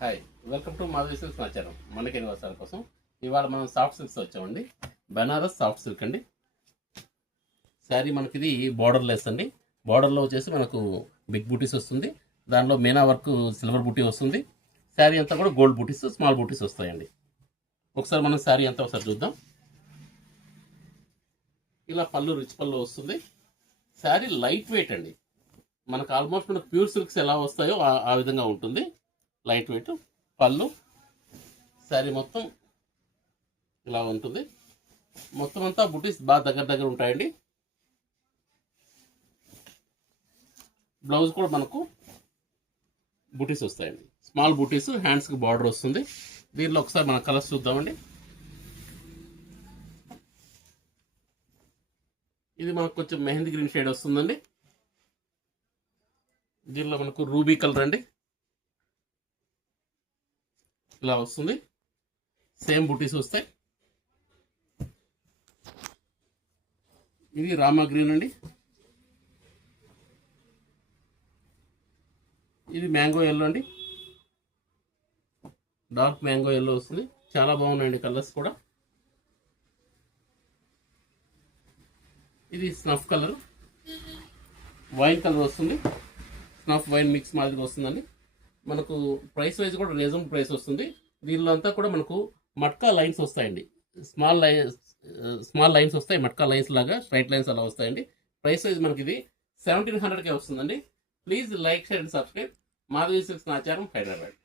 Hi, welcome to Madhavi silks సమాచారం. మనకి నివాసాల కోసం ఇవాళ మనం సాఫ్ట్ సిల్క్స్ వచ్చామండి. బనారస్ సాఫ్ట్ సిల్క్ అండి. శారీ మనకి ఇది బార్డర్ లెస్ అండి. బార్డర్లో వచ్చేసి మనకు బిగ్ బూటీస్ వస్తుంది. దానిలో మీనా వర్క్ సిల్వర్ బూటీ వస్తుంది. శారీ అంతా కూడా గోల్డ్ బూటీస్, స్మాల్ బూటీస్ వస్తాయండి. ఒకసారి మనం శారీ అంతా ఒకసారి చూద్దాం. ఇలా పళ్ళు రిచ్ పళ్ళు వస్తుంది. శారీ లైట్ వెయిట్ అండి. మనకు ఆల్మోస్ట్ మనకు ప్యూర్ సిల్క్స్ ఎలా వస్తాయో ఆ విధంగా ఉంటుంది. లైట్ వెయిట్ పళ్ళు, శారీ మొత్తం ఇలా ఉంటుంది. మొత్తం అంతా బుటీస్ బాగా దగ్గర ఉంటాయండి. బ్లౌజ్ కూడా మనకు బుటీస్ వస్తాయండి. స్మాల్ బుటీస్, హ్యాండ్స్కి బార్డర్ వస్తుంది. దీనిలో ఒకసారి మన కలర్స్ చూద్దామండి. ఇది మనకు కొంచెం మెహందీ గ్రీన్ షేడ్ వస్తుందండి. దీనిలో మనకు రూబీ కలర్ అండి, ఇలా వస్తుంది. సేమ్ బుటీస్ వస్తాయి. ఇది రామా గ్రీన్ అండి. ఇది మ్యాంగో ఎల్లో అండి, డార్క్ మ్యాంగో ఎల్లో వస్తుంది. చాలా బాగున్నాయండి కలర్స్ కూడా. ఇది స్నఫ్ కలర్, వైన్ కలర్ వస్తుంది. స్నఫ్ వైన్ మిక్స్ మాదిరిగా వస్తుందండి. మనకు ప్రైస్ వైజ్ కూడా రీజనబుల్ ప్రైస్ వస్తుంది. దీనిలో అంతా కూడా మనకు మట్కా లైన్స్ వస్తాయండి. స్మాల్ లైన్స్ వస్తాయి, మట్కా లైన్స్ లాగా స్ట్రైట్ లైన్స్ అలా వస్తాయండి. ప్రైస్ వైజ్ మనకి ఇది 1700కే వస్తుందండి. Please like, share and subscribe. Madhavi silks సమాచారం, హైదరాబాద్.